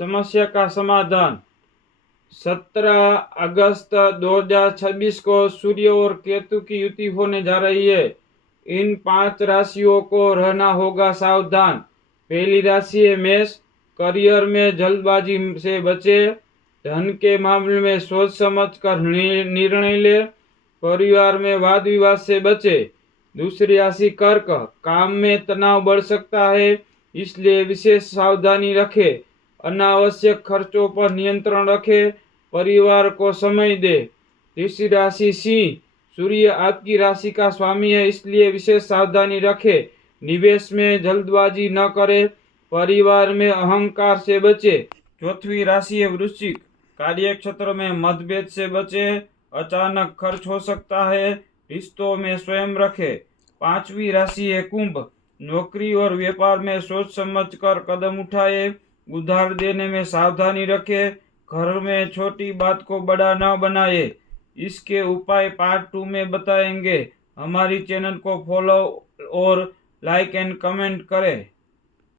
समस्या का समाधान। 17 अगस्त 2026 को सूर्य और केतु की युति होने जा रही है। इन 5 राशियों को रहना होगा सावधान। पहली राशि है मेष। करियर में जल्दबाजी से बचे। धन के मामले में सोच समझ कर निर्णय ले। परिवार में वाद विवाद से बचे। दूसरी राशि कर्क। काम में तनाव बढ़ सकता है, इसलिए विशेष सावधानी रखें। अनावश्यक खर्चों पर नियंत्रण रखें। परिवार को समय दे। तीसरी राशि सिंह। सूर्य आपकी राशि का स्वामी है, इसलिए विशेष सावधानी रखें। निवेश में जल्दबाजी न करें। परिवार में अहंकार से बचे। चौथी राशि है वृश्चिक। कार्य क्षेत्र में मतभेद से बचे। अचानक खर्च हो सकता है, रिश्तों में स्वयं रखें। पांचवी राशि है कुंभ। नौकरी और व्यापार में सोच समझकर कदम उठाए। उधार देने में सावधानी रखें। घर में छोटी बात को बड़ा न बनाए। इसके उपाय पार्ट 2 में बताएंगे। हमारी चैनल को फॉलो और लाइक एंड कमेंट करें।